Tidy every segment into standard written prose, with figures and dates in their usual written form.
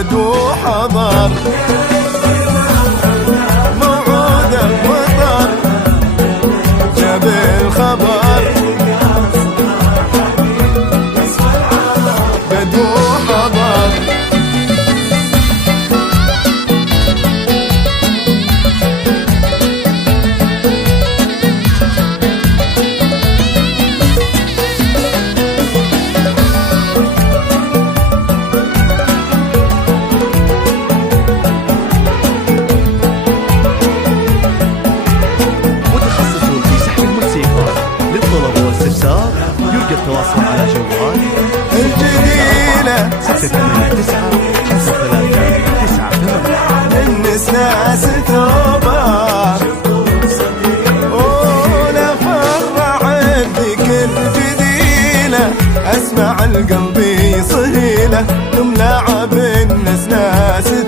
عبد وحضر موعوده وطر جاب الخبر قد وحضر يرجى التواصل على جوال الجديلة 686-53-98 الناس ثوبة ونفرع عندك الجديلة اسمع القلب صهيلة تملعب الناس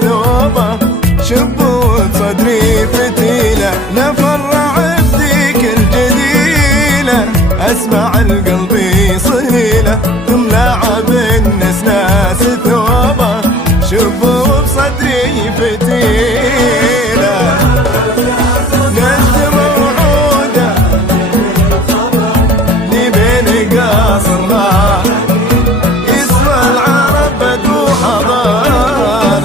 ثوبة شبوت صدري فتيلة نفرع عندك الجديلة اسمع القلب صهيلة تملعب الناس ثوبة شبوا بصدري فتيلة نجد موعودة لبين قاصرها يسوى العرب بد وحضر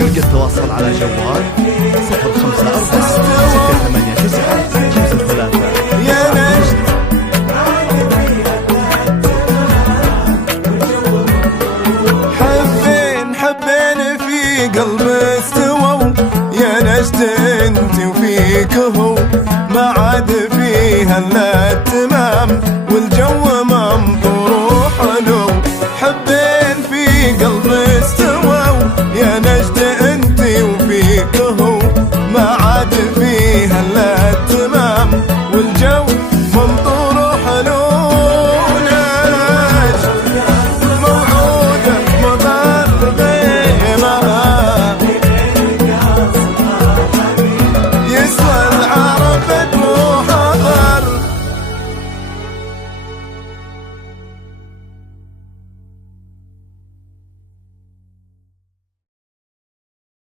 يرجى التواصل على جوال 054-689-53 يا نجد حبين في قلب استووا يا نجد انت وفيك هو ما عاد فيها الا